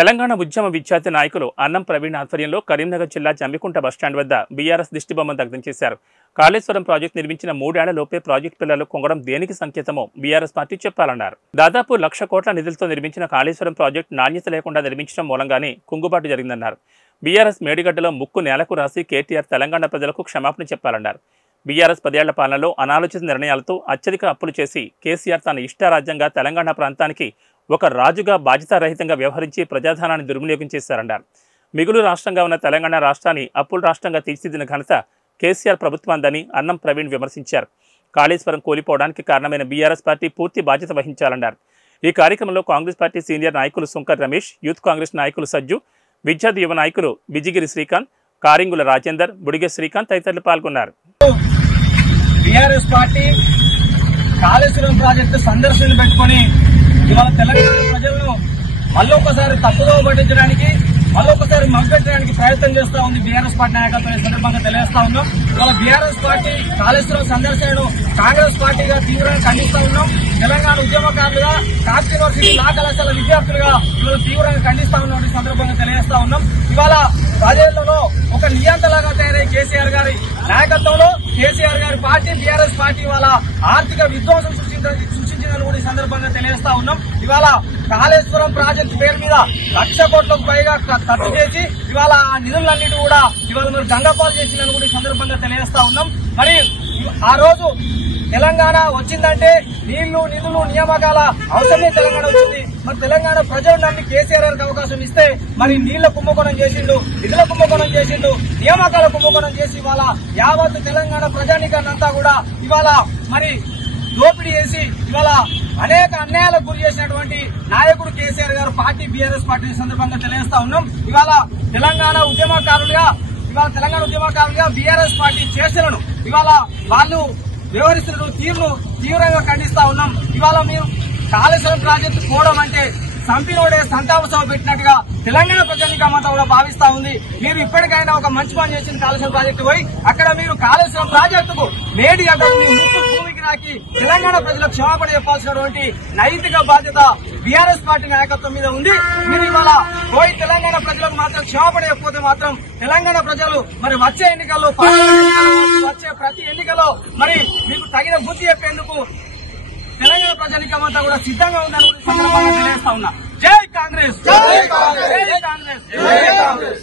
తెలంగాణ ఉద్యమ విద్యార్థి నాయకులు అన్నం ప్రవీణ్ ఆధ్వర్యంలో కరీంనగర్ జిల్లా జమ్మికుంట బస్టాండ్ వద్ద బీఆర్ఎస్ దిష్టిబొమ్మను దగ్ధం చేశారు. కాళేశ్వరం ప్రాజెక్టు నిర్మించిన 3 ఏళ్లలోపే ప్రాజెక్టు పిల్లలు కొంగడం దేనికి సంకేతమో బీఆర్ఎస్ పార్టీ చెప్పాలన్నారు. దాదాపు 1,00,000 కోట్ల నిధులతో నిర్మించిన కాళేశ్వరం ప్రాజెక్టు నాణ్యత లేకుండా నిర్మించడం మూలంగానే కుంగుబాటు జరిగిందన్నారు. బీఆర్ఎస్ మేడిగడ్డలో ముక్కు నేలకు రాసి కేటీఆర్ తెలంగాణ ప్రజలకు క్షమాపణ చెప్పాలన్నారు. బీఆర్ఎస్ 10 ఏళ్ల పాలనలో అనాలోచిత నిర్ణయాలతో అత్యధిక అప్పులు చేసి కేసీఆర్ తన ఇష్టారాజ్యంగా తెలంగాణ ప్రాంతానికి ఒక రాజుగా బాధ్యతారహితంగా వ్యవహరించి ప్రజాధనాన్ని దుర్వినియోగం చేశారన్నారు. మిగులు రాష్ట్రంగా ఉన్న తెలంగాణ రాష్ట్రాన్ని అప్పుల రాష్ట్రంగా తీర్చిదిద్దిన ఘనత కేసీఆర్ ప్రభుత్వాందని అన్నం ప్రవీణ్ విమర్శించారు. కాళేశ్వరం కూలిపోవడానికి కారణమైన బీఆర్ఎస్ పార్టీ పూర్తి బాధ్యత వహించాలన్నారు. ఈ కార్యక్రమంలో కాంగ్రెస్ పార్టీ సీనియర్ నాయకులు సుంకర్ రమేష్, యూత్ కాంగ్రెస్ నాయకులు సజ్జు, విద్యార్థి యువ నాయకులు బిజిగిరి శ్రీకాంత్, కారింగుల రాజేందర్, బుడిగె శ్రీకాంత్ తదితరులు పాల్గొన్నారు. బీఆర్ఎస్ పార్టీ కాళేశ్వరం ప్రాజెక్టు సందర్శనలు పెట్టుకొని ఇవాళ తెలంగాణ ప్రజలను మళ్ళొకసారి తప్పుదో పట్టించడానికి, మళ్ళొకసారి మభ్యపెట్టడానికి ప్రయత్నం చేస్తా ఉంది బీఆర్ఎస్ పార్టీ నాయకత్వం. ఈ సందర్భంగా తెలియజేస్తా ఉన్నాం. ఇవాళ బీఆర్ఎస్ పార్టీ కాళేశ్వరం సందర్శనను కాంగ్రెస్ పార్టీగా తీవ్రంగా ఖండిస్తా ఉన్నాం. తెలంగాణ ఉద్యమకారులుగా, కాస్ట్ యూనివర్సిటీ లా కళాశాల విద్యార్థులుగా ఇవాళ తీవ్రంగా ఖండిస్తా ఉన్నాం. ఈ సందర్భంగా తెలియజేస్తా ఉన్నాం. ఇవాళ 10 ఏళ్లలో ఒక నియంతలాగా తయారై కేసీఆర్ గారి నాయకత్వంలో కేసీఆర్ గారి పార్టీ బీఆర్ఎస్ పార్టీ ఇవాళ ఆర్థిక విధ్వంసం సృష్టించిందని కూడా ఈ సందర్భంగా తెలియజేస్తా ఉన్నాం. ఇవాళ కాళేశ్వరం ప్రాజెక్టు పేరు మీద 1,00,000 కోట్లకు పైగా ఖర్చు చేసి ఇవాళ ఆ నిధులన్నిటి కూడా ఇవాళ మరి గంగపాలు చేసిందని కూడా ఈ సందర్భంగా తెలియజేస్తా ఉన్నాం. మరి ఆ రోజు తెలంగాణ వచ్చిందంటే నీళ్లు, నిధులు, నియామకాల అవసరమే తెలంగాణ వచ్చింది. మరి తెలంగాణ ప్రజలు నమ్మి కేసీఆర్ గారికి అవకాశం ఇస్తే మరి నీళ్ల కుంభకోణం చేసిండు, నిధుల కుంభకోణం చేసిండు, నియామకాల కుంభకోణం చేసి ఇవాళ యావత్ తెలంగాణ ప్రజానీకాన్నంతా కూడా ఇవాళ మరి దోపిడీ చేసి ఇవాళ అనేక అన్యాయాలకు గురి చేసినటువంటి నాయకుడు కేసీఆర్ గారు పార్టీ బీఆర్ఎస్ పార్టీ సందర్భంగా తెలియజేస్తా ఉన్నాం. ఇవాళ తెలంగాణ ఉద్యమకారులుగా బీఆర్ఎస్ పార్టీ చేష్టలను ఇవాళ వాళ్ళు వ్యవహరిస్తున్న తీరును తీవ్రంగా ఖండిస్తా ఉన్నాం. ఇవాళ మీరు కాళేశ్వరం ప్రాజెక్టు పోవడం అంటే సంపినోడే సంతాప సభ పెట్టినట్టుగా తెలంగాణ ప్రజానీకమంతా కూడా భావిస్తా ఉంది. మీరు ఇప్పటికైనా ఒక మంచి పని చేసిన కాళేశ్వరం ప్రాజెక్టు పోయి అక్కడ మీరు కాళేశ్వరం ప్రాజెక్టుకు మేడిగడ్డలు మీ ముక్కు భూమికి రాకి తెలంగాణ ప్రజలకు క్షమాపణ చెప్పాల్సినటువంటి నైతిక బాధ్యత బీఆర్ఎస్ పార్టీ నాయకత్వం మీద ఉంది. మీరు ఇవాళ పోయి తెలంగాణ ప్రజలకు మాత్రం క్షమాపణ చెప్పకపోతే మాత్రం తెలంగాణ ప్రజలు మరి వచ్చే ఎన్నికల్లో వచ్చే ప్రతి ఎన్నికలో మరి మీకు తగిన బుద్ధి చెప్పేందుకు తెలంగాణ ప్రజానీకమంతా కూడా సిద్ధంగా ఉందని సందర్భంగా తెలియజేస్తా ఉన్నా. జై కాంగ్రెస్, జై కాంగ్రెస్, జై కాంగ్రెస్.